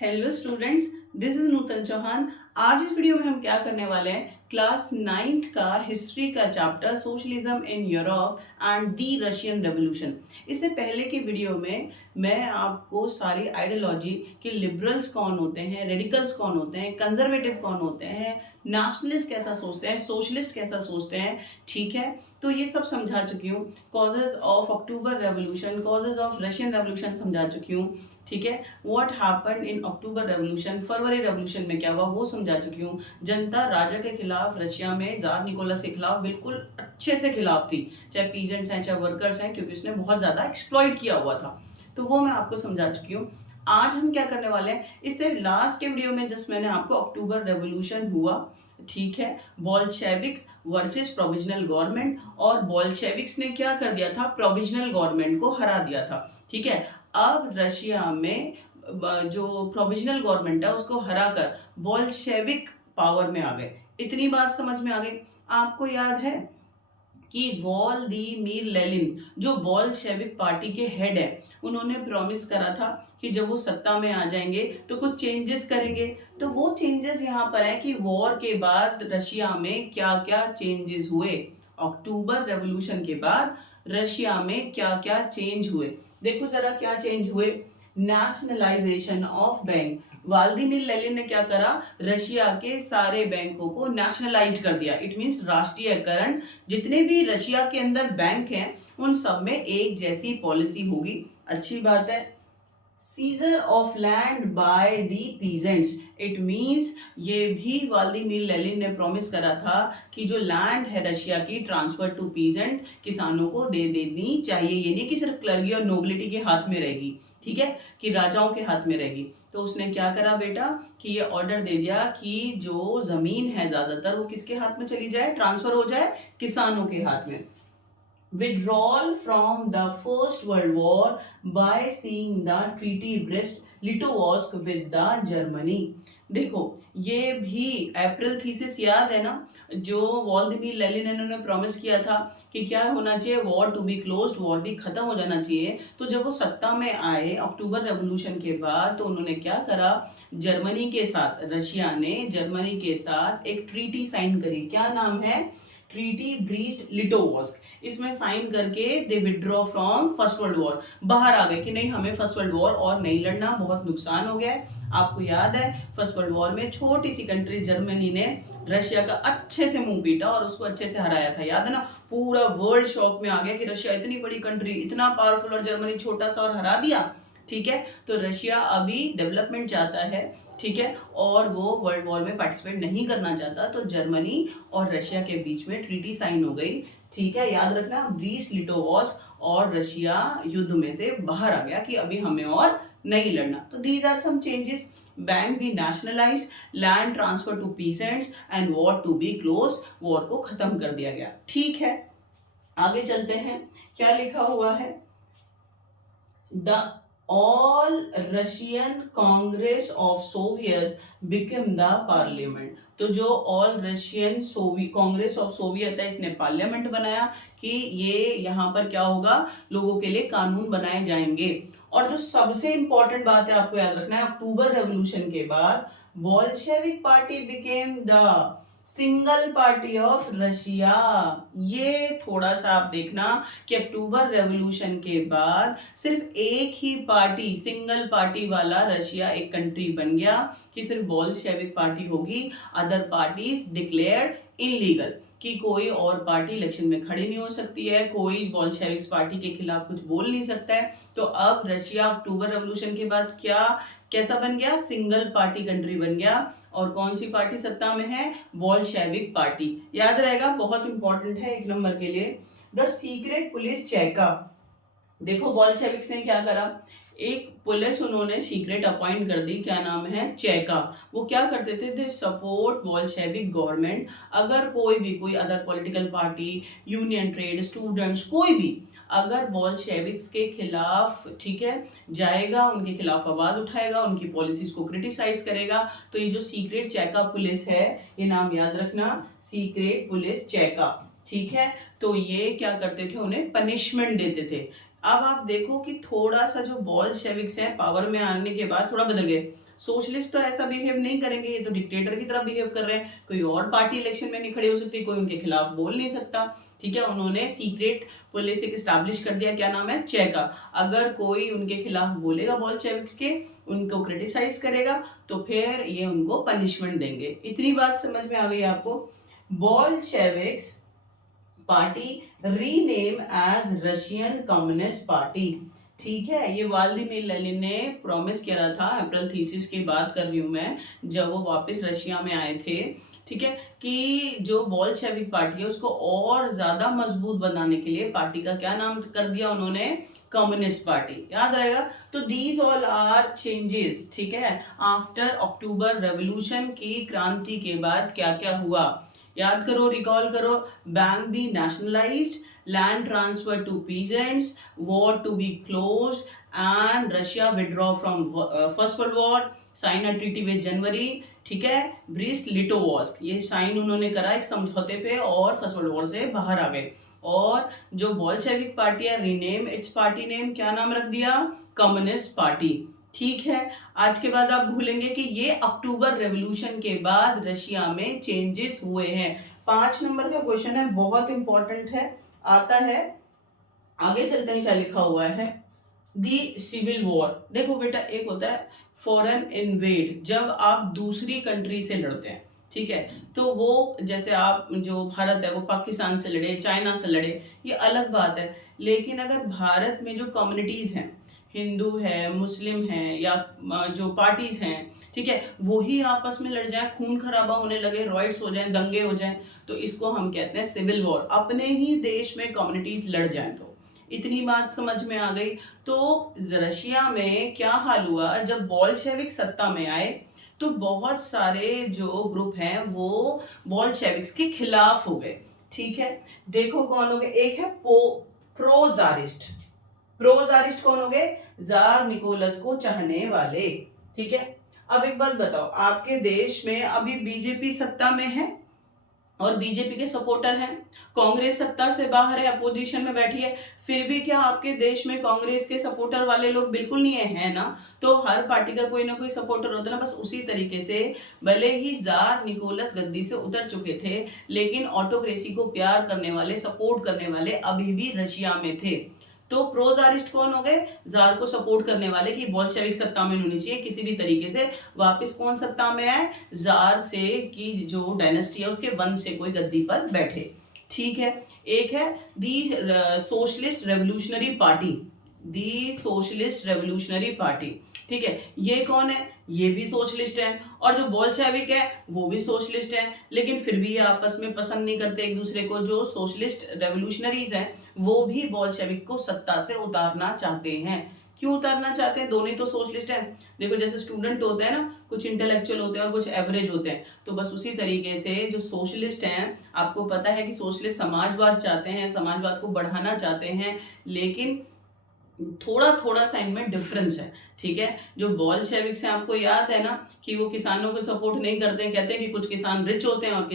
Hello students, this is नूतन चौहान। आज इस video में हम क्या करने वाले हैं, क्लास 9th का हिस्ट्री का chapter socialism in Europe and the Russian revolution. इससे पहले के वीडियो में मैं आपको सारी आइडियोलॉजी कि लिबरल्स कौन होते हैं, रेडिकल्स कौन होते हैं, कंजर्वेटिव कौन होते हैं, नेशनलिस्ट कैसा सोचते हैं, सोशलिस्ट कैसा सोचते हैं, ठीक है। तो ये सब समझा चुकी हूँ। Causes of October revolution, causes of Russian revolution समझा चुकी हूँ, ठीक है। What happened in October revolution, February revolution में क्या हुआ वो समझा चुकी हूँ। जनता राजा के खिलाफ रशिया में जार निकोलस के खिलाफ बिल्कुल अच्छे से खिलाफ थी, चाहे पीजेंट्स हैं चाहे वर्कर्स हैं, क्योंकि उसने बहुत ज्यादा एक्सप्लॉइट किया हुआ था। तो वो मैं आपको समझा चुकी हूँ। आज हम क्या करने वाले हैं, इससे लास्ट के वीडियो में जस्ट मैंने आपको अक्टूबर रेवोल्यूशन हुआ, ठीक है, बोल्शेविक्स वर्सेस प्रोविजनल गवर्नमेंट, और बोल्शेविक्स ने क्या कर दिया था, प्रोविजनल गवर्नमेंट को हरा दिया था, ठीक है। अब रशिया में जो प्रोविजनल गवर्नमेंट है उसको हराकर बोल्शेविक पावर में आ गए। इतनी बात समझ में आ गई। आपको याद है कि व्लादिमीर लेनिन जो बोल्शेविक पार्टी के हेड है, उन्होंने प्रॉमिस करा था कि जब वो सत्ता में आ जाएंगे तो कुछ चेंजेस करेंगे। तो वो चेंजेस यहाँ पर है कि वॉर के बाद रशिया में क्या क्या चेंजेस हुए, अक्टूबर रेवोल्यूशन के बाद रशिया में क्या क्या चेंज हुए। देखो जरा क्या चेंज हुए। Nationalisation of bank, Vladimir Lenin ने क्या करा, रशिया के सारे बैंकों को नेशनलाइज कर दिया। इट मींस राष्ट्रीयकरण। जितने भी रशिया के अंदर बैंक हैं उन सब में एक जैसी पॉलिसी होगी, अच्छी बात है। Scissor of land by the peasants, it means ये भी व्लादिमीर लेनिन ने प्रॉमिस करा था कि जो लैंड है रशिया की, ट्रांसफर टू पीजेंट, किसानों को दे देनी चाहिए। ये नहीं कि सिर्फ क्लर्गी और नोबिलिटी के हाथ में रहेगी, ठीक है, कि राजाओं के हाथ में रहेगी। तो उसने क्या करा बेटा कि ये ऑर्डर दे दिया कि जो जमीन है ज्यादातर वो किसके हाथ में चली जाए, ट्रांसफर हो जाए किसानों के हाथ में। Withdrawal from the First World War by seeing the treaty Brest-Litovsk with the Germany। देखो ये भी अप्रैल थीसिस याद है ना, जो व्लादिमीर लेनिन ने प्रॉमिस किया था कि क्या होना चाहिए, war to be closed, war भी खत्म हो जाना चाहिए। तो जब वो सत्ता में आए अक्टूबर रेवोल्यूशन के बाद, तो उन्होंने क्या करा, जर्मनी के साथ, रशिया ने जर्मनी के साथ एक ट्रीटी साइन करी। क्या नाम है, ट्रीटी ब्रीस्ट लिटोवस्क। इसमें साइन करके they withdraw from first world war, बाहर आ गए कि नहीं हमें फर्स्ट वर्ल्ड वॉर और नहीं लड़ना, बहुत नुकसान हो गया है। आपको याद है फर्स्ट वर्ल्ड वॉर में छोटी सी कंट्री जर्मनी ने रशिया का अच्छे से मुंह पीटा और उसको अच्छे से हराया था, याद है ना। पूरा वर्ल्ड शॉक में आ गया कि रशिया इतनी बड़ी कंट्री, इतना पावरफुल, और जर्मनी छोटा सा और हरा दिया, ठीक है। तो रशिया अभी डेवलपमेंट चाहता है, ठीक है, और वो वर्ल्ड वॉर में पार्टिसिपेट नहीं करना चाहता। तो जर्मनी और रशिया के बीच में ट्रीटी साइन हो गई, ठीक है। याद रखना, ब्रीस्ट लिटोवस्क, और रशिया युद्ध में से बाहर आ गया कि अभी हमें और नहीं लड़ना। तो these are some changes. Bank भी nationalised, land transfer to peasants, and war to be close, war को खत्म कर दिया गया, ठीक है। आगे चलते हैं, क्या लिखा हुआ है, the all Russian Congress of Soviet become the parliament. तो जो all Russian Congress of Soviet है, इसने पार्लियामेंट बनाया कि ये यहाँ पर क्या होगा, लोगों के लिए कानून बनाए जाएंगे। और जो सबसे इंपॉर्टेंट बात है आपको याद रखना है, अक्टूबर रेवोल्यूशन के बाद Bolshevik party became the single party of Russia. ये थोड़ा सा आप देखना कि अक्टूबर रेवोल्यूशन के बाद सिर्फ एक ही पार्टी, सिंगल पार्टी वाला रशिया एक कंट्री बन गया कि सिर्फ बोल्शेविक पार्टी होगी, अदर पार्टीज डिक्लेयर्ड इलीगल, कि कोई और पार्टी इलेक्शन में खड़ी नहीं हो सकती है, कोई बोल्शेविक्स पार्टी के खिलाफ कुछ बोल नहीं सकता है। तो अब रशिया अक्टूबर रेवोल्यूशन के बाद क्या कैसा बन गया, सिंगल पार्टी कंट्री बन गया। और कौन सी पार्टी सत्ता में है, बोल्शेविक पार्टी। याद रहेगा, बहुत इंपॉर्टेंट है 1 नंबर के लिए। The secret police Cheka. देखो बोल्शेविक्स ने क्या करा, एक पुलिस उन्होंने सीक्रेट अपॉइंट कर दी, क्या नाम है, चेका। वो क्या करते थे, दे सपोर्ट बोल्शेविक गवर्नमेंट। अगर कोई other political party, union trade, students, कोई भी अगर बोल्शेविक्स के खिलाफ, ठीक है, जाएगा, उनके खिलाफ आवाज उठाएगा, उनकी पॉलिसीज को क्रिटिसाइज करेगा, तो ये जो सीक्रेट चेका पुलिस है, ये नाम याद रखना, सीक्रेट पुलिस चेका, ठीक है। तो ये क्या करते थे, उन्हें पनिशमेंट देते थे। अब आप देखो कि थोड़ा सा जो बोल्शेविक्स हैं पावर में आने के बाद थोड़ा बदल गए। सोशलिस्ट तो ऐसा बिहेव नहीं करेंगे, ये तो डिक्टेटर की तरह बिहेव कर रहे हैं। कोई और पार्टी इलेक्शन में नहीं खड़ी हो सकती, कोई उनके खिलाफ बोल नहीं सकता। ठीक है, उन्होंने सीक्रेट पुलिस एक स्टैब्लिश कर दिया, क्या नाम है, चेका। अगर कोई उनके खिलाफ बोलेगा बोल्शेविक्स के, उनको क्रिटिसाइज करेगा, तो फिर ये उनको पनिशमेंट देंगे। इतनी बात समझ में आ गई आपको। Bolsheviks party rename as Russian Communist Party. ठीक है, ये व्लादिमीर लेनिन ने प्रॉमिस किया था। अप्रैल थीसिस की बात कर रही हूँ मैं, जब वो वापस रशिया में आए थे। ठीक है, कि जो बोल्शेविक पार्टी है उसको और ज्यादा मजबूत बनाने के लिए पार्टी का क्या नाम कर दिया उन्होंने, कम्युनिस्ट पार्टी। याद रहेगा। तो दीज ऑल आर चेंजेस। ठीक है, आफ्टर अक्टूबर रेवोल्यूशन की क्रांति के बाद क्या क्या हुआ, याद करो, रिकॉल करो। Bank be nationalised, land transfer to peasants, war to be close, and Russia withdraw from first world war, sign a treaty with January. ठीक है, ब्रिस्ट लिटोवॉस्क, ये साइन उन्होंने करा एक समझौते पे और फर्स्ट वर्ल्ड वॉर से बाहर आ गए। और जो बोल्शेविक पार्टी है, रीनेम इट्स पार्टी नेम, क्या नाम रख दिया, कम्युनिस्ट पार्टी। ठीक है, आज के बाद आप भूलेंगे कि ये अक्टूबर रेवोल्यूशन के बाद रशिया में चेंजेस हुए हैं। 5 नंबर का क्वेश्चन है, बहुत इंपॉर्टेंट है, आता है। आगे चलते हैं, क्या लिखा हुआ है, दी सिविल वॉर। देखो बेटा, एक होता है फॉरेन इन्वेड, जब आप दूसरी कंट्री से लड़ते हैं। ठीक है, तो वो जैसे आप, जो भारत है वो पाकिस्तान से लड़े, चाइना से लड़े, ये अलग बात है। लेकिन अगर भारत में जो कम्युनिटीज हैं, हिंदू है, मुस्लिम है, या जो पार्टीज हैं, ठीक है, वही आपस में लड़ जाए, खून खराबा होने लगे, रॉइट्स हो जाए, दंगे हो जाए, तो इसको हम कहते हैं सिविल वॉर। अपने ही देश में कम्युनिटीज लड़ जाए तो। इतनी बात समझ में आ गई। तो रशिया में क्या हाल हुआ, जब बोल्शेविक सत्ता में आए तो बहुत सारे जो ग्रुप हैं वो बोल्शेविक्स के खिलाफ हो गए। ठीक है, देखो कौन हो गए, एक है प्रोजारिस्ट। प्रोजारिस्ट कौन हो गए, जार निकोलस को चाहने वाले। ठीक है, अब एक बात बताओ, आपके देश में अभी बीजेपी सत्ता में है और बीजेपी के सपोर्टर हैं, कांग्रेस सत्ता से बाहर है, अपोजिशन में बैठी है, फिर भी क्या आपके देश में कांग्रेस के सपोर्टर वाले लोग बिल्कुल नहीं है ना। तो हर पार्टी का कोई ना कोई सपोर्टर होता है ना। बस उसी तरीके से भले ही जार निकोलस गद्दी से उतर चुके थे, लेकिन ऑटोक्रेसी को प्यार करने वाले, सपोर्ट करने वाले अभी भी रशिया में थे। तो प्रोजारिस्ट कौन हो गए, जार को सपोर्ट करने वाले कि बोल्शेविक सत्ता में होनी चाहिए किसी भी तरीके से। वापस कौन सत्ता में आए, जार से की जो डायनेस्टी है उसके वंश से कोई गद्दी पर बैठे। ठीक है, एक है दी सोशलिस्ट रेवोल्यूशनरी पार्टी, दी सोशलिस्ट रेवोल्यूशनरी पार्टी। ठीक है, ये कौन है, ये भी सोशलिस्ट है, और जो बोल्शेविक है वो भी सोशलिस्ट है, लेकिन फिर भी ये आपस में पसंद नहीं करते एक दूसरे को। जो सोशलिस्ट रेवोल्यूशनरीज हैं वो भी बोल्शेविक को सत्ता से उतारना चाहते हैं। क्यों उतारना चाहते हैं, दोनों ही तो सोशलिस्ट हैं। देखो, जैसे स्टूडेंट होते हैं ना, कुछ इंटेलेक्चुअल होते हैं और कुछ एवरेज होते हैं, तो बस उसी तरीके से जो सोशलिस्ट हैं, आपको पता है कि सोशलिस्ट समाजवाद चाहते हैं, समाजवाद को बढ़ाना चाहते हैं, लेकिन थोड़ा थोड़ा सा इनमें डिफरेंस है। ठीक है, जो बोल्शेविक्स हैं, आपको याद है ना कि वो किसानों को सपोर्ट नहीं करते हैं, कहते हैं कि कुछ किसान रिच होते हैं और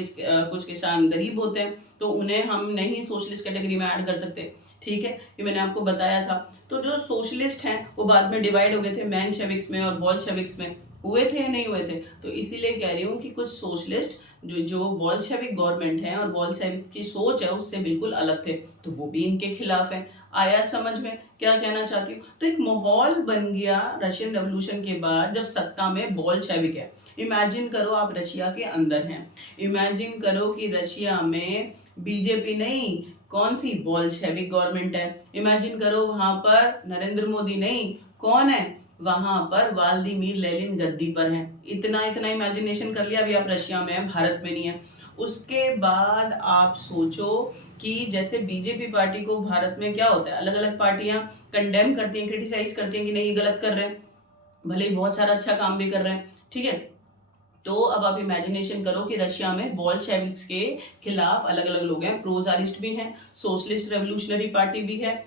कुछ किसान गरीब होते हैं, तो उन्हें हम नहीं सोशलिस्ट कैटेगरी में ऐड कर सकते। ठीक है, ये मैंने आपको बताया था। तो जो सोशलिस्ट हैं वो बाद में डिवाइड हो गए थे, मेंशेविक्स में और बोल्शेविक्स में। हुए थे या नहीं हुए थे, तो इसीलिए कह रही हूँ कि कुछ सोशलिस्ट जो बोल्शेविक गवर्नमेंट है और बोल्शेविक की सोच है उससे बिल्कुल अलग थे, तो वो भी इनके खिलाफ है। आया समझ में क्या कहना चाहती हूँ। तो एक माहौल बन गया रशियन रेवोल्यूशन के बाद, जब सत्ता में बोल्शेविक है। इमेजिन करो आप रशिया के अंदर हैं, इमेजिन करो कि रशिया में बीजेपी नहीं, कौन सी, बोल्शेविक गवर्नमेंट है। इमेजिन करो वहां पर नरेंद्र मोदी नहीं, कौन है वहां पर, व्लादिमीर लेनिन गद्दी पर हैं। इतना इतना इमेजिनेशन कर लिया, अभी आप रशिया में हैं, भारत में नहीं है। उसके बाद आप सोचो कि जैसे बीजेपी पार्टी को भारत में क्या होता है, अलग अलग पार्टियां कंडेम करती हैं, क्रिटिसाइज करती हैं कि नहीं ये गलत कर रहे हैं, भले ही बहुत सारा अच्छा काम भी कर रहे हैं। ठीक है, तो अब आप इमेजिनेशन करो कि रशिया में बोल्शेविक्स के खिलाफ अलग अलग लोग हैं, प्रोजारिस्ट भी हैं, सोशलिस्ट रेवोल्यूशनरी पार्टी भी है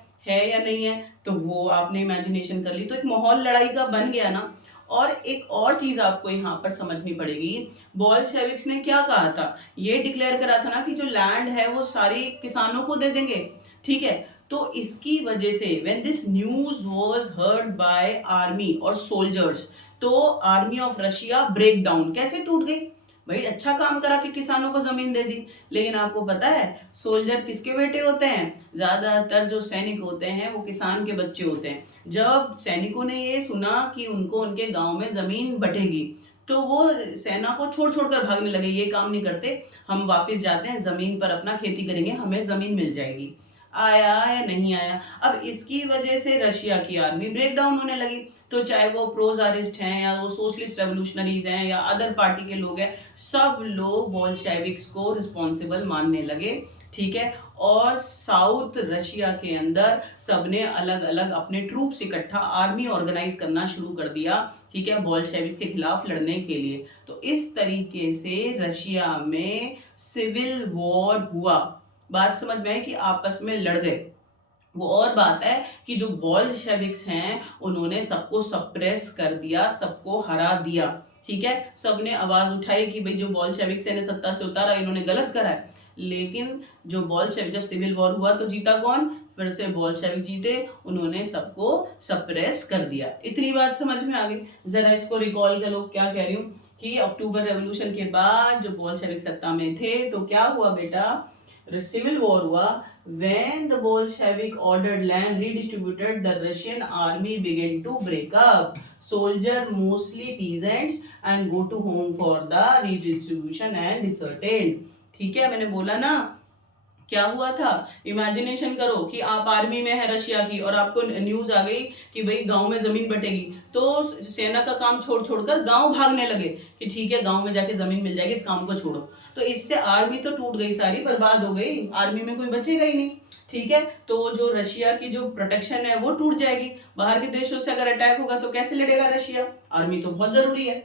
या नहीं है, तो वो आपने इमेजिनेशन कर ली। तो एक माहौल लड़ाई का बन गया ना। और एक और चीज आपको यहाँ पर समझनी पड़ेगी, बोल्शेविक्स ने क्या कहा था, ये डिक्लेयर करा था ना कि जो लैंड है वो सारी किसानों को दे देंगे। ठीक है, तो इसकी वजह से when this news was heard by army और सोल्जर्स, तो army of Russia break down, कैसे टूट गई? भाई अच्छा काम करा कि किसानों को जमीन दे दी, लेकिन आपको पता है सोल्जर किसके बेटे होते हैं? ज्यादातर जो सैनिक होते हैं वो किसान के बच्चे होते हैं। जब सैनिकों ने ये सुना कि उनको उनके गांव में जमीन बटेगी, तो वो सेना को छोड़ छोड़ कर भागने लगे, ये काम नहीं करते, हम वापस जाते हैं जमीन पर अपना खेती करेंगे, हमें जमीन मिल जाएगी। आया या नहीं आया? अब इसकी वजह से रशिया की आर्मी ब्रेक डाउन होने लगी। तो चाहे वो प्रोजारिस्ट हैं या वो सोशलिस्ट रेवोल्यूशनरीज हैं या अदर पार्टी के लोग हैं, सब लोग बोल्शेविक्स को रिस्पॉन्सिबल मानने लगे, ठीक है। और साउथ रशिया के अंदर सबने अलग अलग अपने ट्रूप्स इकट्ठा आर्मी ऑर्गेनाइज करना शुरू कर दिया, ठीक है, बोल्शेविक्स के खिलाफ लड़ने के लिए। तो इस तरीके से रशिया में सिविल वॉर हुआ। बात समझ में आई कि आपस में लड़ गए। वो और बात है कि जो बोल्शेविक्स हैं उन्होंने सबको सप्रेस कर दिया, सबको हरा दिया, ठीक है। सबने आवाज उठाई कि भाई जो बोल्शेविक्स ने सत्ता से उतारा, इन्होंने गलत करा है। लेकिन जो बोल्शेविक, जब सिविल वॉर हुआ तो जीता कौन? फिर से बोल्शेविक जीते, उन्होंने सबको सप्रेस कर दिया। इतनी बात समझ में आ गई? जरा इसको रिकॉल करो, क्या कह रही हूँ कि अक्टूबर रेवोल्यूशन के बाद जो बोल्शेविक सत्ता में थे तो क्या हुआ बेटा? सिविल वॉर हुआ। When the Bolshevik ordered land redistributed, the Russian army began to break up. Soldier, mostly peasants, and go to home for the redistribution and deserted. ठीक है, मैंने बोला ना क्या हुआ था। इमेजिनेशन करो कि आप आर्मी में है रशिया की और आपको न्यूज आ गई कि भाई गांव में जमीन बटेगी, तो सेना का काम छोड़ छोड़कर गांव भागने लगे कि ठीक है गांव में जाके जमीन मिल जाएगी, इस काम को छोड़ो। तो इससे आर्मी तो टूट गई, सारी बर्बाद हो गई, आर्मी में कोई बचेगा ही नहीं, ठीक है। तो जो रशिया की जो प्रोटेक्शन है वो टूट जाएगी। बाहर के देशों से अगर अटैक होगा तो कैसे लड़ेगा रशिया? आर्मी तो बहुत जरूरी है।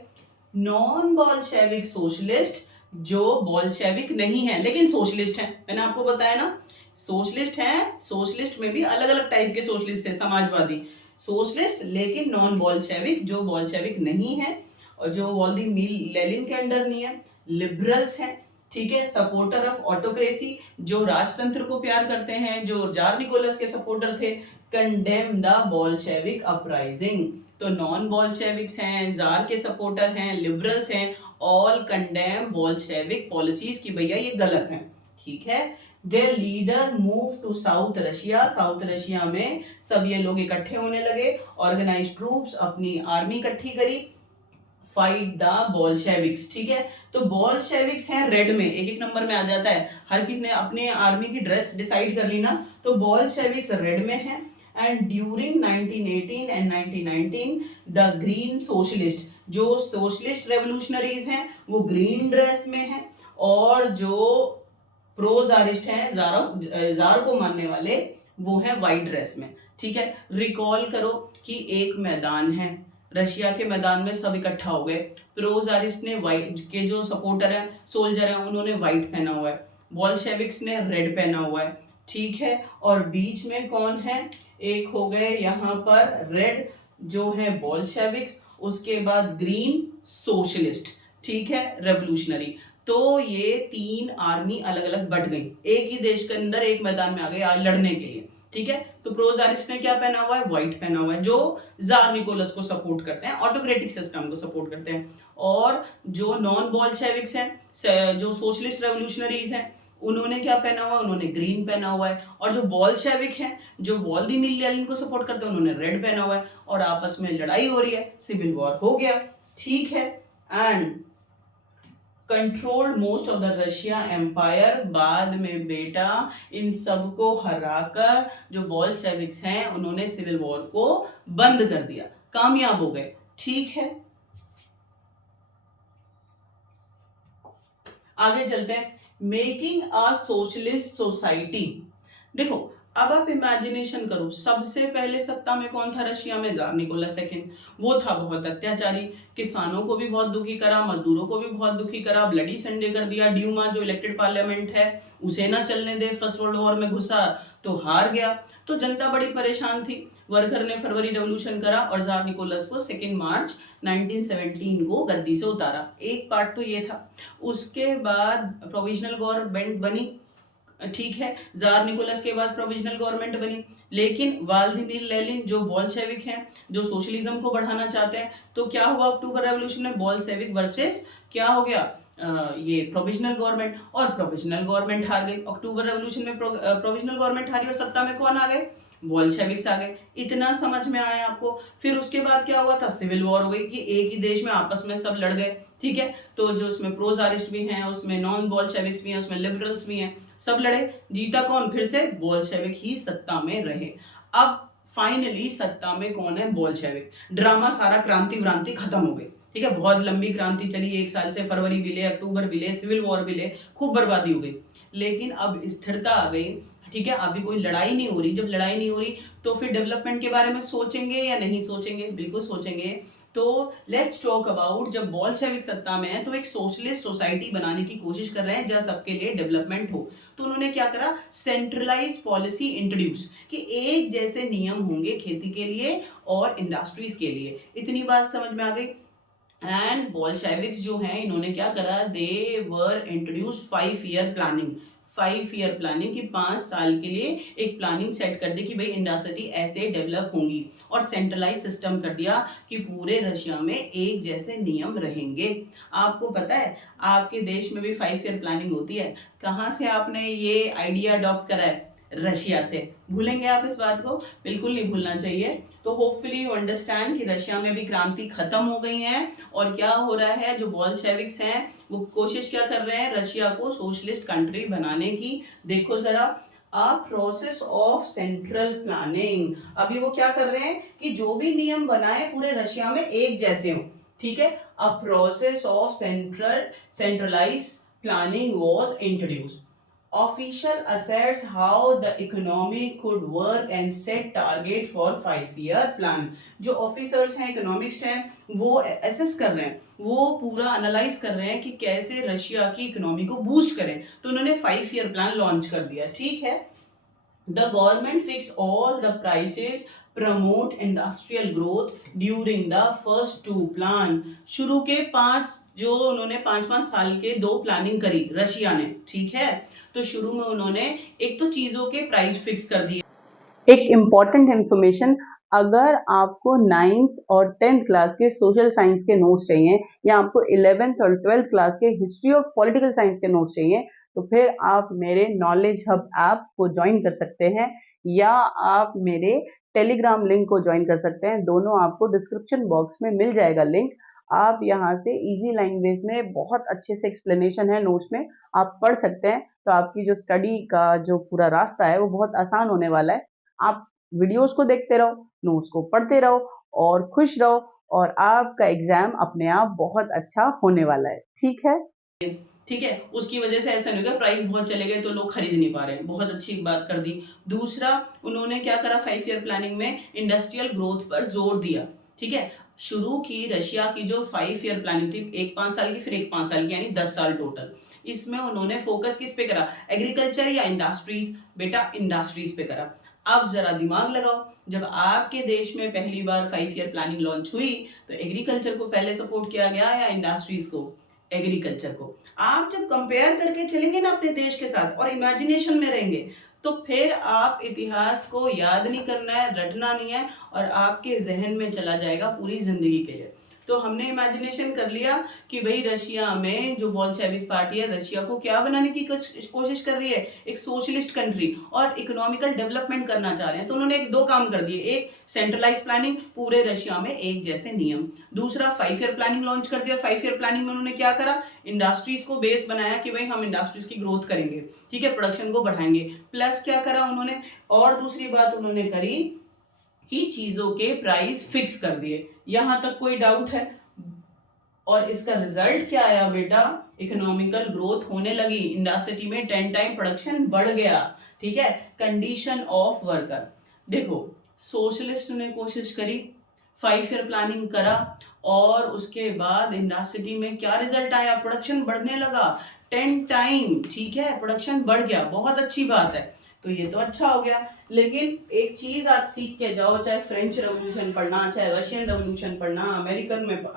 नॉन बोल्शेविक सोशलिस्ट, जो बोल्शेविक नहीं है लेकिन सोशलिस्ट हैं, मैंने आपको बताया ना सोशलिस्ट हैं, सोशलिस्ट में भी अलग अलग टाइप के सोशलिस्ट है, समाजवादी सोशलिस्ट, लेकिन नॉन बोल्शेविक, जो बोल्शेविक नहीं है और जो व्लादिमीर लेनिन के अंडर नहीं है, लिबरल्स हैं, ठीक है, सपोर्टर ऑफ ऑटोक्रेसी, जो राजतंत्र को प्यार करते हैं, जो जार निकोलस के सपोर्टर थे, कंडेम द बोल्शेविक अपराइजिंग। तो नॉन बोल्शेविक्स हैं, जार के सपोर्टर हैं, लिबरल्स हैं, ऑल कंडेम बोल्शेविक पॉलिसीज की भैया ये गलत हैं, ठीक है। Their leader move to south Russia, south Russia में सब ये लोग इकट्ठे होने लगे, ऑर्गेनाइज ट्रूप्स, अपनी आर्मी इकट्ठी करी, फाइट द बोल्शेविक्स, ठीक है। तो बोल्शेविक्स हैं रेड में, एक एक नंबर में आ जाता है, हर किसी ने अपने आर्मी की ड्रेस डिसाइड कर ली ना, तो बोल्शेविक्स रेड में है। And during 1918 and 1919 the green socialist, जो सोशलिस्ट रेवोल्यूशनरीज हैं वो ग्रीन ड्रेस में हैं, और जो प्रोजारिस्ट हैं, जार को मानने वाले, वो हैं व्हाइट ड्रेस में, ठीक है। रिकॉल करो कि एक मैदान है, रशिया के मैदान में सब इकट्ठा हो गए, प्रोजारिस्ट ने व्हाइट के जो सपोर्टर हैं, सोल्जर हैं, उन्होंने व्हाइट पहना हुआ है, बोल्शेविक्स ने रेड पहना हुआ है, ठीक है। और बीच में कौन है? एक हो गए यहाँ पर रेड जो है बोल्शेविक्स, उसके बाद ग्रीन सोशलिस्ट, ठीक है, रेवोल्यूशनरी। तो ये तीन आर्मी अलग अलग बट गई, एक ही देश के अंदर एक मैदान में आ गए लड़ने के लिए, ठीक है। तो प्रोजारिस्ट ने क्या पहना हुआ है? व्हाइट पहना हुआ है, जो जार निकोलस को सपोर्ट करते हैं, ऑटोक्रेटिक सिस्टम को सपोर्ट करते हैं। और जो नॉन बोल्शेविक्स हैं, जो सोशलिस्ट रेवोल्यूशनरीज हैं, उन्होंने क्या पहना हुआ है? उन्होंने ग्रीन पहना हुआ है। और जो बोल्शेविक हैं, जो व्लादिमीर लेनिन को सपोर्ट करते हैं, उन्होंने रेड पहना हुआ है, और आपस में लड़ाई हो रही है, सिविल वॉर हो गया, ठीक है। And controlled most of the Russia empire, बाद में बेटा इन सबको हराकर जो बोल्शेविक्स हैं उन्होंने सिविल वॉर को बंद कर दिया, कामयाब हो गए, ठीक है। आगे चलते हैं, मेकिंग अ सोशलिस्ट सोसाइटी। देखो अब आप इमेजिनेशन करो, सबसे पहले सत्ता में कौन था रशिया में? Tsar Nicholas second. वो था बहुत अत्याचारी, किसानों को भी बहुत दुखी करा, मजदूरों को भी बहुत दुखी करा, ब्लडी संडे कर दिया, ड्यूमा जो इलेक्टेड पार्लियामेंट है उसे ना चलने दे, फर्स्ट वर्ल्ड वॉर में घुसा तो हार गया, तो जनता बड़ी परेशान थी। वर्कर ने फरवरी रेवोल्यूशन करा और जार निकोलस को 2 मार्च 1917 को गद्दी से उतारा। एक पार्ट तो ये था। उसके बाद प्रोविजनल गवर्नमेंट बनी ठीक है, जार निकोलस के बाद प्रोविजनल गवर्नमेंट बनी। लेकिन व्लादिमीर लेनिन जो बोल्शेविक हैं, जो सोशलिज्म को बढ़ाना चाहते हैं, तो क्या हुआ अक्टूबर रेवोल्यूशन में? बोल्शेविक वर्सेस क्या हो गया, ये प्रोविजनल गवर्नमेंट, और प्रोविजनल गवर्नमेंट हार गई। अक्टूबर रेवोल्यूशन में प्रोविजनल गवर्नमेंट हारी और सत्ता में कौन आ गए? बोल्शेविक्स आ गए। इतना समझ में आया आपको? फिर उसके बाद क्या हुआ था? सिविल वॉर हो गई कि एक ही देश में आपस में सब लड़ गए। ठीक है, तो जो उसमें प्रोजारिस्ट भी हैं, उसमें नॉन बोल्शेविक्स भी हैं, उसमें लिबरल्स भी हैं, सब लड़े। जीता कौन? फिर से बोल्शेविक ही सत्ता में रहे। अब फाइनली सत्ता में कौन है? बोल्शेविक। ड्रामा सारा क्रांति व्रांति खत्म हो गई। ठीक है, बहुत लंबी क्रांति चली, 1 साल से, फरवरी भी ले, अक्टूबर भी ले, सिविल वॉर भी ले, खूब बर्बादी हो गई। लेकिन अब स्थिरता आ गई। ठीक है, अभी कोई लड़ाई नहीं हो रही। जब लड़ाई नहीं हो रही तो फिर डेवलपमेंट के बारे में सोचेंगे या नहीं सोचेंगे? बिल्कुल सोचेंगे। तो लेट्स टॉक अबाउट, जब बोल्शेविक सत्ता में है तो एक सोशलिस्ट सोसाइटी बनाने की कोशिश कर रहे हैं जहां सबके लिए डेवलपमेंट हो। तो उन्होंने क्या करा? सेंट्रलाइज पॉलिसी इंट्रोड्यूस, कि एक जैसे नियम होंगे खेती के लिए और इंडस्ट्रीज के लिए। इतनी बात समझ में आ गई। एंड बोल्शेविक्स जो हैं, इन्होंने क्या करा? They were introduce 5 year planning. 5 year planning, कि 5 साल के लिए एक प्लानिंग सेट कर दी कि भाई इंडस्ट्री ऐसे डेवलप होंगी, और सेंट्रलाइज सिस्टम कर दिया कि पूरे रशिया में एक जैसे नियम रहेंगे। आपको पता है आपके देश में भी 5 ईयर प्लानिंग होती है। कहाँ से आपने ये आइडिया अडॉप्ट करा है? रशिया से। भूलेंगे आप इस बात को? बिल्कुल नहीं भूलना चाहिए। तो होपफुली यू अंडरस्टैंड कि रशिया में भी क्रांति खत्म हो गई है, और क्या हो रहा है, जो बोल्शेविक्स हैं वो कोशिश क्या कर रहे हैं? रशिया को सोशलिस्ट कंट्री बनाने की। देखो जरा, अ प्रोसेस ऑफ सेंट्रल प्लानिंग। अभी वो क्या कर रहे हैं कि जो भी नियम बनाए पूरे रशिया में एक जैसे हो। ठीक है, a process of centralize planning was introduce. Official assess how the economy could work and set target for 5 year plan। जो ऑफिसर्स हैं, इकोनॉमिस्ट हैं, वो एसेस कर रहे हैं, वो पूरा एनालाइज कर रहे हैं कि कैसे रशिया की इकोनॉमी को बूस्ट करें। तो उन्होंने 5 ईयर प्लान लॉन्च कर दिया। ठीक है, the government fix all the prices, promote industrial growth during the first 2 plan. शुरू के 5, जो उन्होंने 5-5 साल के 2 प्लानिंग करी रशिया ने। ठीक है, तो शुरू में उन्होंने एक तो चीजों के प्राइस फिक्स कर दिए। एक इम्पॉर्टेंट इंफॉर्मेशन, अगर आपको 9th और 10th क्लास के सोशल साइंस के नोट्स चाहिए, या आपको 11th और 12th क्लास के हिस्ट्री ऑफ पॉलिटिकल साइंस के नोट्स चाहिए, तो फिर आप मेरे नॉलेज हब ऐप को ज्वाइन कर सकते हैं, या आप मेरे टेलीग्राम लिंक को ज्वाइन कर सकते हैं। दोनों आपको डिस्क्रिप्शन बॉक्स में मिल जाएगा लिंक। आप यहाँ से इजी लैंग्वेज में बहुत अच्छे से एक्सप्लेनेशन है नोट्स में, आप पढ़ सकते हैं। तो आपकी जो स्टडी का जो पूरा रास्ता है वो बहुत आसान होने वाला है। आप वीडियोस को देखते रहो, नोट्स को पढ़ते रहो, और खुश रहो, और आपका एग्जाम अपने आप बहुत अच्छा होने वाला है। ठीक है? ठीक है, उसकी वजह से ऐसा नहीं होगा प्राइस बहुत चले गए तो लोग खरीद नहीं पा रहे हैं। बहुत अच्छी बात कर दी। दूसरा, उन्होंने क्या करा? 5 ईयर प्लानिंग में इंडस्ट्रियल ग्रोथ पर जोर दिया। ठीक है, शुरू की रशिया की जो 5 ईयर प्लानिंग थी, एक 5 साल की, फिर एक 5 साल की, यानी 10 साल टोटल। इसमें उन्होंने फोकस किस पे करा? एग्रीकल्चर या इंडस्ट्रीज? बेटा इंडस्ट्रीज पे करा। अब जरा दिमाग लगाओ, जब आपके देश में पहली बार 5 ईयर प्लानिंग लॉन्च हुई तो एग्रीकल्चर को पहले सपोर्ट किया गया या इंडस्ट्रीज को? एग्रीकल्चर को। आप जब कंपेयर करके चलेंगे ना अपने देश के साथ और इमेजिनेशन में रहेंगे, तो फिर आप इतिहास को याद नहीं करना है, रटना नहीं है, और आपके जहन में चला जाएगा पूरी जिंदगी के लिए। तो हमने इमेजिनेशन कर लिया कि भाई रशिया में जो बोल्शेविक पार्टी है, रशिया को क्या बनाने की कोशिश कर रही है? एक सोशलिस्ट कंट्री, और इकोनॉमिकल डेवलपमेंट करना चाह रहे हैं। तो उन्होंने 2 काम कर दिए, एक सेंट्रलाइज प्लानिंग, पूरे रशिया में एक जैसे नियम। दूसरा, 5 ईयर प्लानिंग लॉन्च कर दिया। 5 ईयर प्लानिंग में उन्होंने क्या करा? इंडस्ट्रीज को बेस बनाया कि भाई हम इंडस्ट्रीज की ग्रोथ करेंगे। ठीक है, प्रोडक्शन को बढ़ाएंगे। प्लस क्या करा उन्होंने? और दूसरी बात उन्होंने करी कि चीजों के प्राइस फिक्स कर दिए। यहां तक कोई डाउट है? और इसका रिजल्ट क्या आया बेटा? इकोनॉमिकल ग्रोथ होने लगी, इंडस्ट्री में 10 टाइम प्रोडक्शन बढ़ गया। ठीक है, कंडीशन ऑफ वर्कर। देखो, सोशलिस्ट ने कोशिश करी, 5 ईयर प्लानिंग करा, और उसके बाद इंडस्ट्री में क्या रिजल्ट आया? प्रोडक्शन बढ़ने लगा 10 टाइम। ठीक है, प्रोडक्शन बढ़ गया, बहुत अच्छी बात है। तो ये तो अच्छा हो गया। लेकिन एक चीज आज सीख के जाओ, चाहे फ्रेंच रेवोल्यूशन पढ़ना, चाहे रशियन रेवोल्यूशन पढ़ना,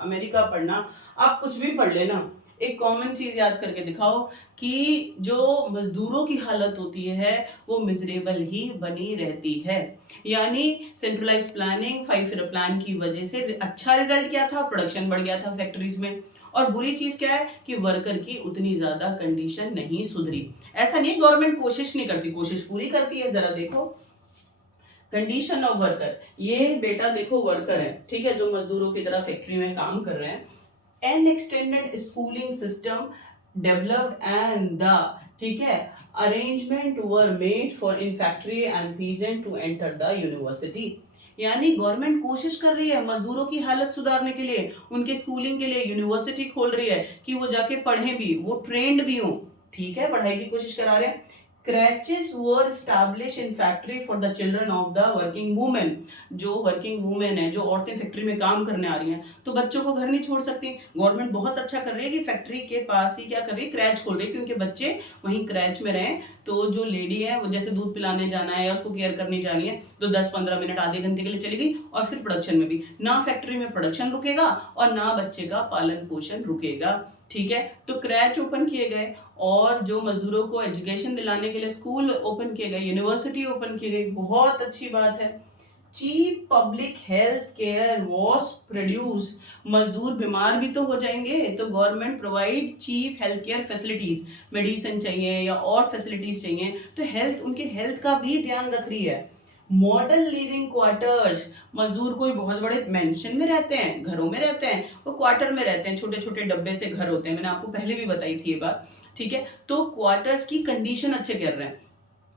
अमेरिका पढ़ना, आप कुछ भी पढ़ लेना, एक कॉमन चीज याद करके दिखाओ कि जो मजदूरों की हालत होती है वो मिजरेबल ही बनी रहती है। यानी सेंट्रलाइज प्लानिंग 5 ईयर प्लान की वजह से अच्छा रिजल्ट क्या था, प्रोडक्शन बढ़ गया था फैक्ट्रीज में। और बुरी चीज क्या है कि वर्कर की उतनी ज्यादा कंडीशन नहीं सुधरी। ऐसा नहीं गवर्नमेंट कोशिश नहीं करती, कोशिश पूरी करती है। जरा देखो कंडीशन ऑफ वर्कर, ये बेटा देखो वर्कर है, ठीक है, जो मजदूरों की तरह फैक्ट्री में काम कर रहे हैं। An extended schooling system developed and the, ठीक है, arrangement were made for in factory and peasant to enter the university. यानी गवर्नमेंट कोशिश कर रही है मजदूरों की हालत सुधारने के लिए, उनके स्कूलिंग के लिए यूनिवर्सिटी खोल रही है कि वो जाके पढ़े भी, वो ट्रेंड भी हो, ठीक है, पढ़ाई की कोशिश करा रहे हैं। Crèches were established in factory for the children of the working women। जो वर्किंग वुमेन है, जो औरतें फैक्ट्री में काम करने आ रही हैं, तो बच्चों को घर नहीं छोड़ सकती। गवर्नमेंट बहुत अच्छा कर रही है कि फैक्ट्री के पास ही क्या कर रही है, क्रैच खोल रही है कि उनके बच्चे वहीं क्रैच में रहें। तो जो लेडी है वो जैसे दूध पिलाने जाना है या उसको केयर करनी जानी है तो 10-15 मिनट आधे घंटे के लिए चली गई, और फिर प्रोडक्शन में भी ना फैक्ट्री में प्रोडक्शन रुकेगा और ना बच्चे का पालन पोषण रुकेगा, ठीक है। तो क्रैच ओपन किए गए और जो मजदूरों को एजुकेशन दिलाने के लिए स्कूल ओपन किए गए, यूनिवर्सिटी ओपन की गई, बहुत अच्छी बात है। Cheap public health care was produce. मजदूर बीमार भी तो हो जाएंगे, तो government provide cheap health care facilities, medicine चाहिए या और फैसिलिटीज चाहिए, तो हेल्थ, उनके हेल्थ का भी ध्यान रख रही है। मॉडल लिविंग क्वार्टर्स, मजदूर कोई बहुत बड़े मेंशन में रहते हैं, घरों में रहते हैं, वो क्वार्टर में रहते हैं, छोटे छोटे डब्बे से घर होते हैं, मैंने आपको पहले भी बताई थी ये बात, ठीक है। तो क्वार्टर्स की कंडीशन अच्छे कर रहे हैं।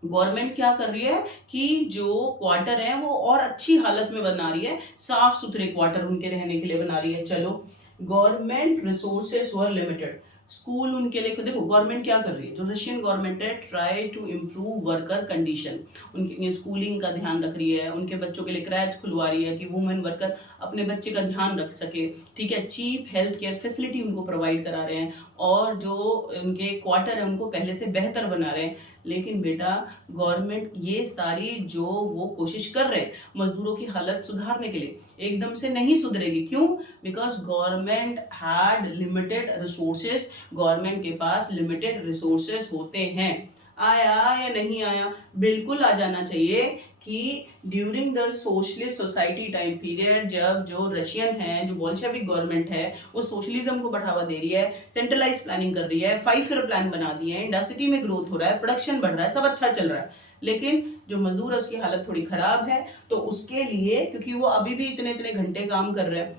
गवर्नमेंट क्या कर रही है कि जो क्वार्टर है वो और अच्छी हालत में बना रही है, साफ सुथरे क्वार्टर उनके रहने के लिए बना रही है। चलो, government resources were limited, school उनके लिए, देखो गवर्नमेंट क्या कर रही है, जो रशियन गवर्नमेंट है, try to improve worker condition, उनकी स्कूलिंग का ध्यान रख रही है, उनके बच्चों के लिए क्रैच खुलवा रही है कि वुमेन वर्कर अपने बच्चे का ध्यान रख सके, ठीक है। चीप हेल्थ केयर फैसिलिटी उनको प्रोवाइड करा रहे हैं और जो उनके क्वार्टर है उनको पहले से बेहतर बना रहे हैं। लेकिन बेटा गवर्नमेंट ये सारी जो वो कोशिश कर रहे हैं मजदूरों की हालत सुधारने के लिए, एकदम से नहीं सुधरेगी। क्यों? Because government had limited resources, government के पास लिमिटेड रिसोर्सेस होते हैं। आया या नहीं आया? बिल्कुल आ जाना चाहिए कि during the socialist society time period, जब जो रशियन है, जो बोल्शेविक गवर्नमेंट है, वो सोशलिज्म को बढ़ावा दे रही है, सेंट्रलाइज प्लानिंग कर रही है, 5 ईयर प्लान बना दिए हैं, इंडस्ट्री में ग्रोथ हो रहा है, प्रोडक्शन बढ़ रहा है, सब अच्छा चल रहा है, लेकिन जो मजदूर है उसकी हालत थोड़ी खराब है। तो उसके लिए, क्योंकि वो अभी भी इतने इतने घंटे काम कर रहे हैं,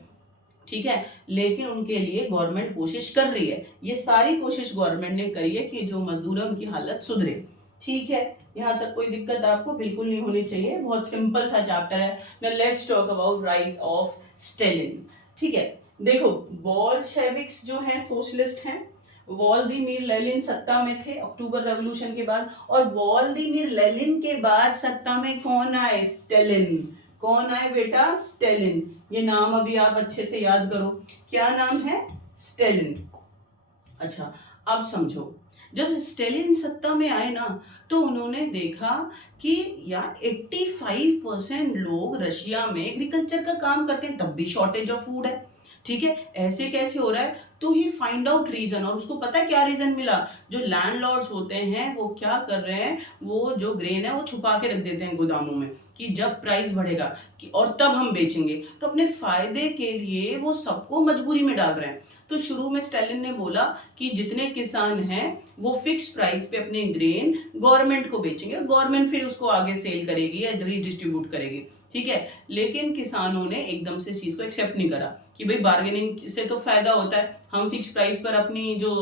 ठीक है, लेकिन उनके लिए गवर्नमेंट कोशिश कर रही है, ये सारी कोशिश गवर्नमेंट ने करी है कि जो मजदूर है उनकी हालत सुधरे, ठीक है। यहाँ तक कोई दिक्कत आपको बिल्कुल नहीं होनी चाहिए, बहुत सिंपल सा चैप्टर है। Now let's talk about rise of Stalin, ठीक है। देखो बोल्शेविक्स जो हैं सोशलिस्ट हैं, वोलोदिमीर लेनिन सत्ता में थे अक्टूबर रेवोल्यूशन के बाद, और वोलोदिमीर लेनिन के बाद सत्ता में कौन आए? स्टेलिन। कौन आए बेटा? स्टेलिन। ये नाम अभी आप अच्छे से याद करो, क्या नाम है? स्टेलिन। अच्छा, अब समझो, जब स्टेलिन सत्ता में आए ना, तो उन्होंने देखा कि यार 85% लोग रशिया में एग्रीकल्चर का काम करते हैं, तब भी शॉर्टेज ऑफ फूड है, ठीक है, ऐसे कैसे हो रहा है? तो ही फाइंड आउट रीजन, और उसको पता है क्या रीजन मिला? जो लैंडलॉर्ड्स होते हैं वो क्या कर रहे हैं, वो जो ग्रेन है वो छुपा के रख देते हैं गोदामों में कि जब प्राइस बढ़ेगा कि और तब हम बेचेंगे, तो अपने फायदे के लिए वो सबको मजबूरी में डाल रहे हैं। तो शुरू में स्टालिन ने बोला कि जितने किसान हैं वो फिक्स प्राइस पे अपने ग्रेन गवर्नमेंट को बेचेंगे, गवर्नमेंट फिर उसको आगे सेल करेगी या रीडिस्ट्रीब्यूट करेगी, ठीक है। लेकिन किसानों ने एकदम से इस चीज को एक्सेप्ट नहीं करा कि भाई बार्गेनिंग से तो फायदा होता है, हम फिक्स प्राइस पर अपनी जो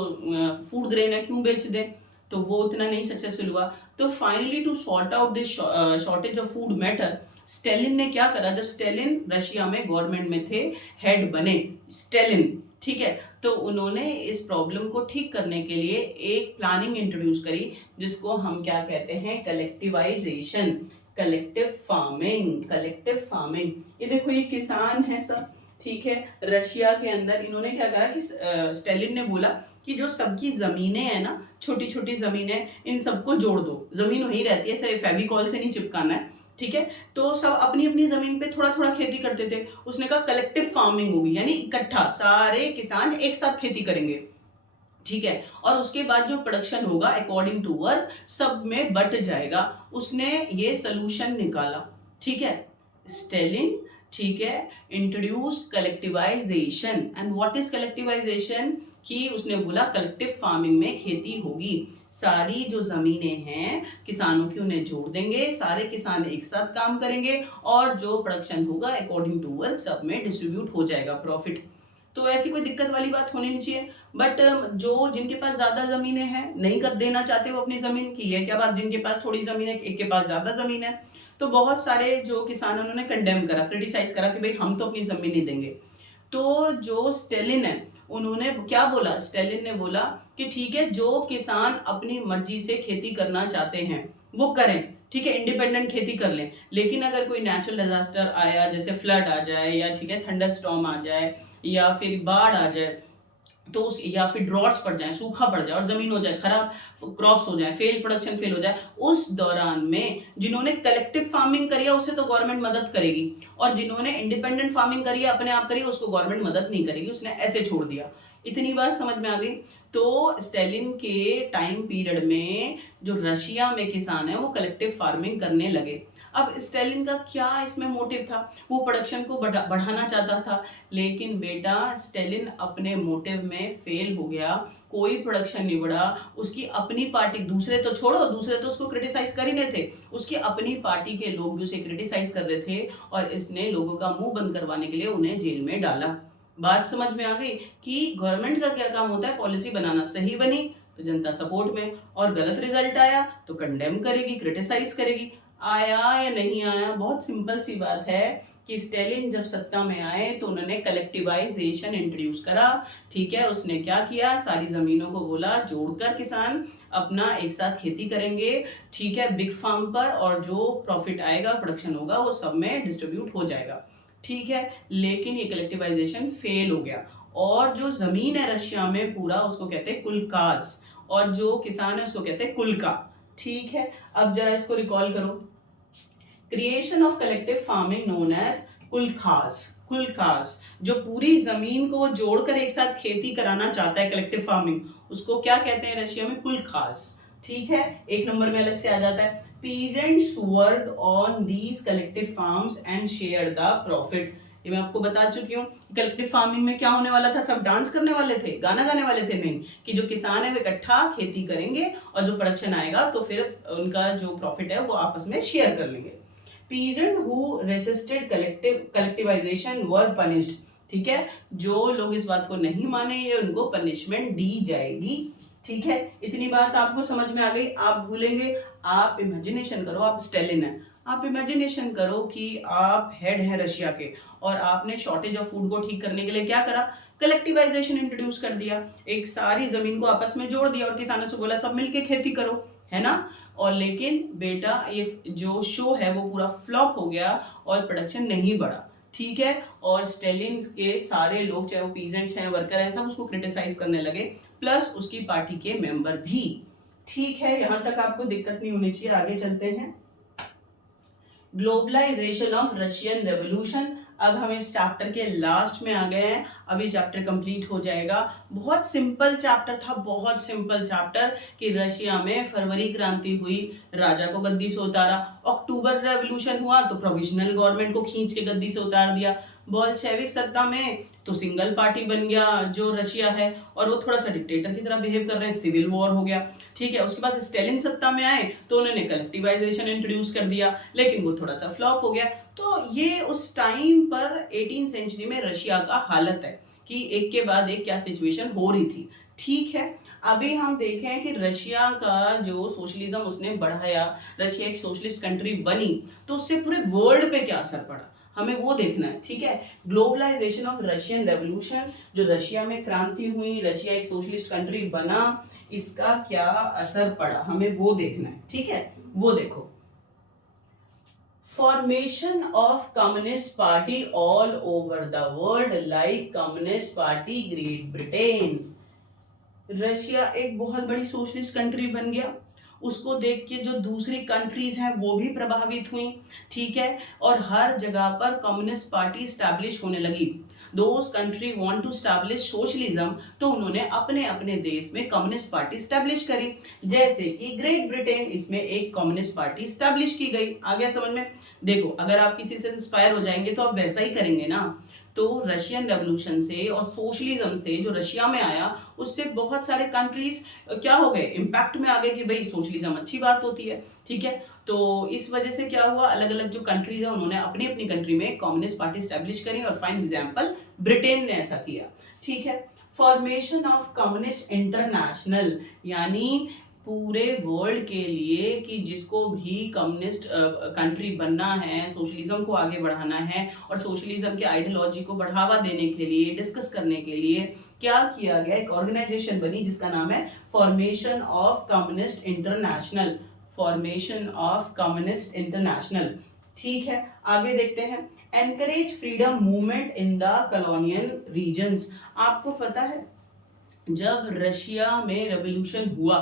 फूड ग्रेन है क्यों बेच दें, तो वो उतना नहीं सक्सेसफुल हुआ। तो finally to sort out this shortage of food matter, Stalin ने क्या करा, जब स्टेलिन रशिया में गवर्नमेंट में थे, हेड बने स्टेलिन, ठीक है, तो उन्होंने इस प्रॉब्लम को ठीक करने के लिए एक प्लानिंग इंट्रोड्यूस करी जिसको हम क्या कहते हैं? Collectivisation, collective farming. Collective farming, ये देखो ये किसान है सब, ठीक है। रशिया के अंदर इन्होंने क्या करा कि स्टेलिन ने बोला कि जो सबकी जमीनें हैं ना, छोटी छोटी जमीनें, इन सबको जोड़ दो, जमीन वहीं रहती है, सिर्फ फेविकॉल से नहीं चिपकाना है, ठीक है। तो सब अपनी अपनी जमीन पे थोड़ा थोड़ा खेती करते थे। उसने कहा कलेक्टिव फार्मिंग होगी, यानी इकट्ठा सारे किसान एक साथ खेती करेंगे, ठीक है। और उसके बाद जो प्रोडक्शन होगा अकॉर्डिंग टू वर्क सब में बट जाएगा। उसने ये सोल्यूशन निकाला, ठीक है, स्टेलिन, ठीक है, introduce collectivisation. And what is collectivisation? कि उसने बोला कलेक्टिव फार्मिंग में खेती होगी, सारी जो जमीनें हैं किसानों की उन्हें जोड़ देंगे, सारे किसान एक साथ काम करेंगे और जो प्रोडक्शन होगा अकॉर्डिंग टू वर्क सब में डिस्ट्रीब्यूट हो जाएगा प्रॉफिट। तो ऐसी कोई दिक्कत वाली बात होनी नहीं चाहिए। बट जो जिनके पास ज्यादा जमीनें हैं नहीं कर देना चाहते वो अपनी जमीन की, है क्या बात, जिनके पास थोड़ी जमीन है एक के पास ज्यादा जमीन है, तो बहुत सारे जो किसान उन्होंने कंडेम करा, क्रिटिसाइज करा कि भाई हम तो अपनी जमीन नहीं देंगे। तो जो स्टेलिन है उन्होंने क्या बोला, स्टेलिन ने बोला कि ठीक है जो किसान अपनी मर्जी से खेती करना चाहते हैं वो करें, ठीक है, इंडिपेंडेंट खेती कर लें, लेकिन अगर कोई नेचुरल डिजास्टर आया जैसे फ्लड आ जाए या ठीक है थंडर स्टॉर्म आ जाए या फिर बाढ़ आ जाए तो उस या फिर ड्रॉट्स पड़ जाए, सूखा पड़ जाए और जमीन हो जाए खराब, क्रॉप्स हो जाए, फेल प्रोडक्शन फेल हो जाए, उस दौरान में जिन्होंने कलेक्टिव फार्मिंग करी है उसे तो गवर्नमेंट मदद करेगी और जिन्होंने इंडिपेंडेंट फार्मिंग करी है अपने आप करी है उसको गवर्नमेंट मदद नहीं करेगी। उसने ऐसे छोड़ दिया। इतनी बात समझ में आ गई। तो स्टेलिन के टाइम पीरियड में जो रशिया में किसान है वो कलेक्टिव फार्मिंग करने लगे। अब स्टेलिन का क्या इसमें मोटिव था, वो प्रोडक्शन को बढ़ाना चाहता था, लेकिन बेटा स्टेलिन अपने मोटिव में फेल हो गया, कोई प्रोडक्शन नहीं बढ़ा। उसकी अपनी पार्टी, दूसरे तो छोड़ो, दूसरे तो उसको क्रिटिसाइज कर ही नहीं थे, उसकी अपनी पार्टी के लोग भी उसे क्रिटिसाइज कर रहे थे और इसने लोगों का मुंह बंद करवाने के लिए उन्हें जेल में डाला। बात समझ में आ गई कि गवर्नमेंट का क्या काम होता है, पॉलिसी बनाना, सही बनी तो जनता सपोर्ट में और गलत रिजल्ट आया तो कंडेम करेगी, क्रिटिसाइज करेगी। आया या नहीं आया, बहुत सिंपल सी बात है कि स्टेलिन जब सत्ता में आए तो उन्होंने कलेक्टिवाइजेशन इंट्रोड्यूस करा, ठीक है। उसने क्या किया, सारी जमीनों को बोला जोड़कर किसान अपना एक साथ खेती करेंगे, ठीक है, बिग फार्म पर, और जो प्रॉफिट आएगा प्रोडक्शन होगा वो सब में डिस्ट्रीब्यूट हो जाएगा, ठीक है। लेकिन ये कलेक्टिवाइजेशन फेल हो गया और जो जमीन है रशिया में पूरा उसको कहते हैं कुलकाज और जो किसान है उसको कहते हैं कुलका, ठीक है। अब जरा इसको रिकॉल करो, creation of collective farming known as kolkhoz. Kolkhoz जो पूरी जमीन को जोड़कर एक साथ खेती कराना चाहता है, कलेक्टिव फार्मिंग, उसको क्या कहते हैं रशिया में, कुलखास, ठीक है। एक नंबर में अलग से आ जाता है। Peasants worked on these collective farms and share the profit. ये मैं आपको बता चुकी हूँ। कलेक्टिव फार्मिंग में क्या होने वाला था, सब डांस करने वाले थे, गाना गाने वाले थे, नहीं, कि जो किसान है वो इकट्ठा खेती करेंगे और जो प्रोडक्शन आएगा तो फिर उनका जो प्रॉफिट है वो आपस में शेयर कर लेंगे। Peasant who resisted collectivization were punished, ठीक है। जो लोग इस बात को नहीं मानेंगे उनको पनिशमेंट दी जाएगी, ठीक है। इतनी बात आपको समझ में आ गई। आप भूलेंगे, आप इमेजिनेशन करो, आप स्टेलिन है, आप इमेजिनेशन करो कि आप हेड है रशिया के और आपने शॉर्टेज ऑफ फूड को ठीक करने के लिए क्या करा, कलेक्टिवाइजेशन इंट्रोड्यूस कर दिया, एक सारी जमीन को आपस में जोड़ दिया और किसानों से बोला सब मिलके खेती करो, है ना। और लेकिन बेटा ये जो शो है वो पूरा फ्लॉप हो गया और प्रोडक्शन नहीं बढ़ा, ठीक है। और स्टेलिन के सारे लोग, चाहे वो पीजेंट्स हैं, वर्कर हैं, सब उसको क्रिटिसाइज करने लगे, प्लस उसकी पार्टी के मेंबर भी, ठीक है। यहां तक आपको दिक्कत नहीं होनी चाहिए। आगे चलते हैं, ग्लोबलाइजेशन ऑफ रशियन रेवोल्यूशन। अब हम इस चैप्टर के लास्ट में आ गए हैं, अभी चैप्टर कंप्लीट हो जाएगा। बहुत सिंपल चैप्टर था, बहुत सिंपल चैप्टर कि रशिया में फरवरी क्रांति हुई, राजा को गद्दी से उतारा, अक्टूबर रेवोल्यूशन हुआ तो प्रोविजनल गवर्नमेंट को खींच के गद्दी से उतार दिया, बोल्शेविक सत्ता में तो सिंगल पार्टी बन गया जो रशिया है और वो थोड़ा सा डिक्टेटर की तरह बिहेव कर रहे हैं, सिविल वॉर हो गया, ठीक है। उसके बाद स्टेलिन सत्ता में आए तो उन्होंने कलेक्टिवाइजेशन इंट्रोड्यूस कर दिया, लेकिन वो थोड़ा सा फ्लॉप हो गया। तो ये उस टाइम पर 18वीं सेंचुरी में रशिया का हालत है कि एक के बाद एक क्या सिचुएशन हो रही थी, ठीक है। अभी हम देखें कि रशिया का जो सोशलिज्म उसने बढ़ाया, रशिया एक सोशलिस्ट कंट्री बनी, तो उससे पूरे वर्ल्ड पे क्या असर पड़ा हमें वो देखना है, ठीक है। ग्लोबलाइजेशन ऑफ रशियन रेवोल्यूशन, जो रशिया में क्रांति हुई, रशिया एक सोशलिस्ट कंट्री बना, इसका क्या असर पड़ा हमें वो देखना है, ठीक है। वो देखो, formation of communist party all over the world like communist party great Britain. Russia एक बहुत बड़ी सोशलिस्ट कंट्री बन गया, उसको देख के जो दूसरी कंट्रीज हैं वो भी प्रभावित हुई, ठीक है। और हर जगह पर कम्युनिस्ट पार्टी स्टैब्लिश होने लगी। Those country want to establish socialism, तो उन्होंने अपने अपने देश में कम्युनिस्ट पार्टी स्टैब्लिश करी। जैसे कि ग्रेट ब्रिटेन, इसमें एक कम्युनिस्ट पार्टी स्टैब्लिश की गई। आ गया समझ में? देखो, अगर आप किसी से इंस्पायर हो जाएंगे तो आप वैसा ही करेंगे ना। तो रशियन रेवोल्यूशन से और सोशलिज्म से जो रशिया में आया, उससे बहुत सारे कंट्रीज क्या हो गए, इम्पैक्ट में आ गए कि भाई सोशलिज्म अच्छी बात होती है। ठीक है, तो इस वजह से क्या हुआ, अलग अलग जो कंट्रीज है उन्होंने अपनी अपनी कंट्री में कम्युनिस्ट पार्टी स्टैब्लिश करी, और फाइन एग्जांपल ब्रिटेन ने ऐसा किया। ठीक है, फॉर्मेशन ऑफ कम्युनिस्ट इंटरनेशनल, यानी पूरे वर्ल्ड के लिए कि जिसको भी कम्युनिस्ट कंट्री बनना है, सोशलिज्म को आगे बढ़ाना है और सोशलिज्म के आइडियोलॉजी को बढ़ावा देने के लिए, डिस्कस करने के लिए क्या किया गया, एक ऑर्गेनाइजेशन बनी जिसका नाम है formation of Communist International. Formation of Communist International. ठीक है, आगे देखते हैं। Encourage freedom movement in the colonial regions. आपको पता है जब रशिया में रेवोल्यूशन हुआ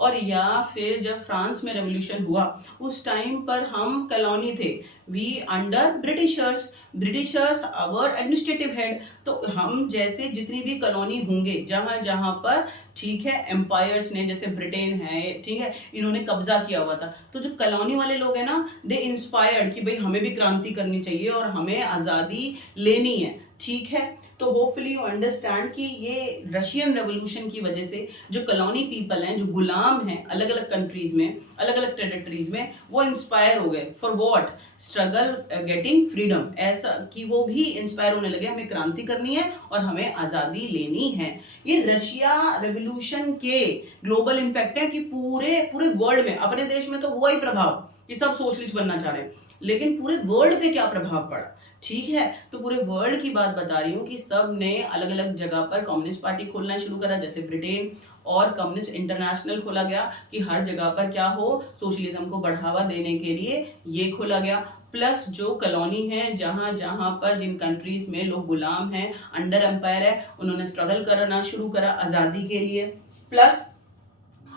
और या फिर जब फ्रांस में रेवोल्यूशन हुआ, उस टाइम पर हम कॉलोनी थे, we under Britishers, Britishers our administrative head. तो हम जैसे जितनी भी कॉलोनी होंगे जहां जहां पर, ठीक है, एम्पायर्स ने, जैसे ब्रिटेन है, ठीक है, इन्होंने कब्जा किया हुआ था, तो जो कॉलोनी वाले लोग हैं ना, दे इंस्पायर्ड कि भाई हमें भी क्रांति करनी चाहिए और हमें आज़ादी लेनी है। ठीक है, तो होपफुली यू अंडरस्टैंड कि ये रशियन रेवोल्यूशन की वजह से जो कॉलोनी पीपल हैं, जो गुलाम हैं अलग अलग कंट्रीज में, अलग अलग टेरिटरीज में, वो इंस्पायर हो गए for what, struggle getting freedom, ऐसा कि वो भी इंस्पायर होने लगे, हमें क्रांति करनी है और हमें आज़ादी लेनी है। ये रशिया रेवोल्यूशन के ग्लोबल इम्पैक्ट है कि पूरे पूरे वर्ल्ड में, अपने देश में तो हुआ ही प्रभाव कि सब सोशलिस्ट बनना चाह रहे हैं, लेकिन पूरे वर्ल्ड पे क्या प्रभाव पड़ा। ठीक है, तो पूरे वर्ल्ड की बात बता रही हूँ कि सब ने अलग अलग जगह पर कम्युनिस्ट पार्टी खोलना शुरू करा, जैसे ब्रिटेन, और कम्युनिस्ट इंटरनेशनल खोला गया कि हर जगह पर क्या हो, सोशलिज्म को बढ़ावा देने के लिए ये खोला गया। प्लस जो कॉलोनी है, जहां जहां पर जिन कंट्रीज में लोग गुलाम हैं, अंडर एम्पायर है, उन्होंने स्ट्रगल करना शुरू करा आज़ादी के लिए। Plus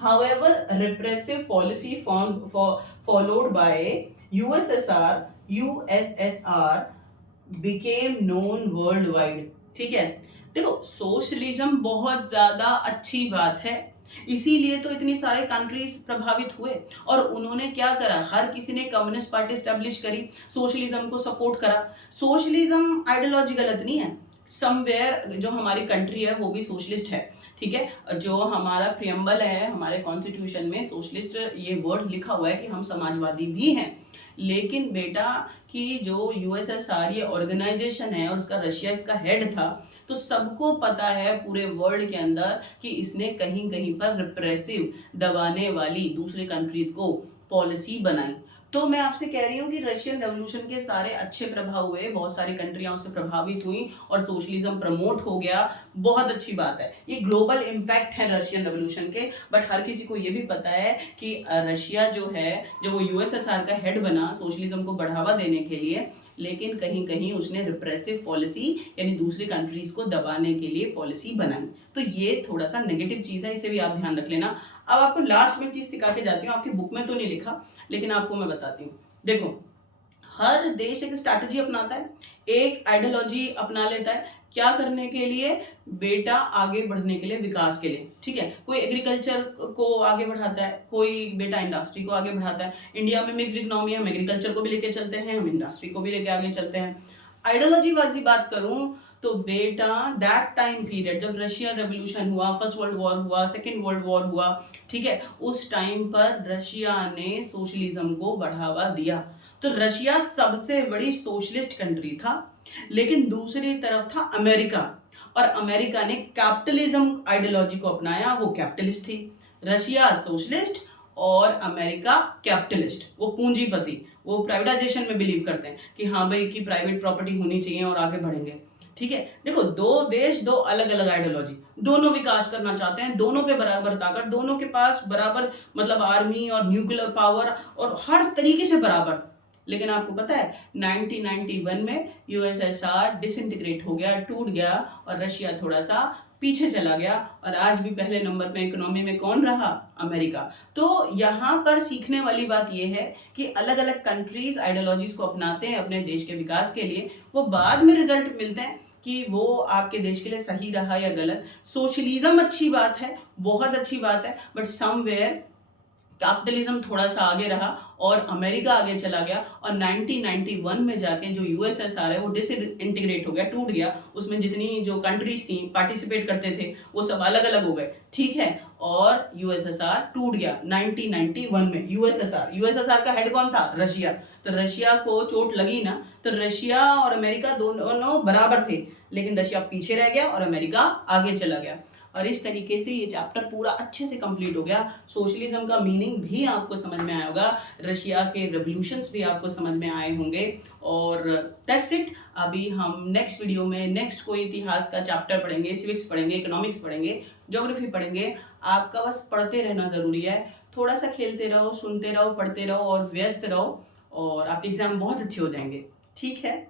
however repressive policy followed by USSR became known worldwide। ठीक है, देखो सोशलिज्म बहुत ज्यादा अच्छी बात है, इसीलिए तो इतनी सारे कंट्रीज प्रभावित हुए, और उन्होंने क्या करा, हर किसी ने कम्युनिस्ट पार्टी स्टैब्लिश करी, सोशलिज्म को सपोर्ट करा। सोशलिज्म आइडियोलॉजी गलत नहीं है, समवेयर जो हमारी कंट्री है वो भी सोशलिस्ट है। ठीक है, जो हमारा प्रियम्बल है, हमारे कॉन्स्टिट्यूशन में सोशलिस्ट ये वर्ड लिखा हुआ है कि हम समाजवादी भी हैं, लेकिन बेटा कि जो यूएसएसआर ये ऑर्गेनाइजेशन है और उसका रशिया इसका हेड था, तो सबको पता है पूरे वर्ल्ड के अंदर कि इसने कहीं कहीं पर रिप्रेसिव, दबाने वाली दूसरे कंट्रीज को पॉलिसी बनाई। तो मैं आपसे कह रही हूँ कि रशियन रेवोल्यूशन के सारे अच्छे प्रभाव हुए, बहुत सारी कंट्रियां उससे प्रभावित हुई और सोशलिज्म प्रमोट हो गया, बहुत अच्छी बात है। ये ग्लोबल इम्पैक्ट है रशियन रेवोल्यूशन के। बट हर किसी को ये भी पता है कि रशिया जो है, जो वो यूएसएसआर का हेड बना सोशलिज्म को बढ़ावा देने के लिए, लेकिन कहीं कहीं उसने रिप्रेसिव पॉलिसी यानी दूसरी कंट्रीज को दबाने के लिए पॉलिसी बनाई। तो ये थोड़ा सा नेगेटिव चीज है, इसे भी आप ध्यान रख लेना। अब आपको लास्ट में चीज सिखा के जाती हूँ, आपकी बुक में तो नहीं लिखा लेकिन आपको मैं बताती हूँ। देखो, हर देश एक स्ट्रैटेजी अपनाता है, एक आइडियोलॉजी अपना लेता है, क्या करने के लिए बेटा, आगे बढ़ने के लिए, विकास के लिए। ठीक है, कोई एग्रीकल्चर को आगे बढ़ाता है, कोई बेटा इंडस्ट्री को आगे बढ़ाता है। इंडिया में मिक्स्ड इकोनॉमी है, हम एग्रीकल्चर को भी लेके चलते हैं, हम इंडस्ट्री को भी लेके आगे चलते हैं। आइडियोलॉजी वाली बात करूं तो बेटा दैट टाइम पीरियड जब रशियन रेवोल्यूशन हुआ, फर्स्ट वर्ल्ड वॉर हुआ, सेकेंड वर्ल्ड वॉर हुआ, ठीक है, उस टाइम पर रशिया ने सोशलिज्म को बढ़ावा दिया। तो रशिया सबसे बड़ी सोशलिस्ट कंट्री था, लेकिन दूसरी तरफ था अमेरिका, और अमेरिका ने कैपिटलिज्म आइडियोलॉजी को अपनाया, वो कैपिटलिस्ट थी। रशिया सोशलिस्ट और अमेरिका कैपिटलिस्ट, वो पूंजीपति, वो प्राइवेटाइजेशन में बिलीव करते हैं कि हाँ भाई कि प्राइवेट प्रॉपर्टी होनी चाहिए और आगे बढ़ेंगे। ठीक है, देखो दो देश, दो अलग अलग आइडियोलॉजी, दोनों विकास करना चाहते हैं, दोनों पे बराबर ताकत, दोनों के पास बराबर मतलब आर्मी और न्यूक्लियर पावर और हर तरीके से बराबर। लेकिन आपको पता है 1991 में यूएसएसआर डिसइंटीग्रेट हो गया, टूट गया, और रशिया थोड़ा सा पीछे चला गया, और आज भी पहले नंबर पे इकोनॉमी में कौन रहा, अमेरिका। तो यहाँ पर सीखने वाली बात यह है कि अलग अलग कंट्रीज आइडियोलॉजीज को अपनाते हैं अपने देश के विकास के लिए, वो बाद में रिजल्ट मिलते हैं, कि वो आपके देश के लिए सही रहा या गलत। सोशलिज्म अच्छी बात है, बहुत अच्छी बात है, बट समवेयर कैपिटलिज्म थोड़ा सा आगे रहा और अमेरिका आगे चला गया और 1991 में जाके जो यूएसएसआर है वो डिसइंटीग्रेट हो गया, टूट गया। उसमें जितनी जो कंट्रीज थी पार्टिसिपेट करते थे वो सब अलग अलग हो गए, ठीक है। और यूएसएसआर टूट गया 1991 में। यूएसएसआर का हेड कौन था? रशिया। तो रशिया को चोट लगी ना, तो रशिया और अमेरिका दोनों बराबर थे, लेकिन रशिया पीछे रह गया और अमेरिका आगे चला गया। और इस तरीके से ये चैप्टर पूरा अच्छे से कंप्लीट हो गया। सोशलिज्म का मीनिंग भी आपको समझ में आया होगा, रशिया के रेवोल्यूशंस भी आपको समझ में आए होंगे। और दैट्स इट। अभी हम नेक्स्ट वीडियो में नेक्स्ट कोई इतिहास का चैप्टर पढ़ेंगे, सिविक्स पढ़ेंगे, इकोनॉमिक्स पढ़ेंगे, ज्योग्राफी पढ़ेंगे। आपका बस पढ़ते रहना ज़रूरी है, थोड़ा सा खेलते रहो, सुनते रहो, पढ़ते रहो और व्यस्त रहो, और आपके एग्जाम बहुत अच्छे हो जाएंगे, ठीक है।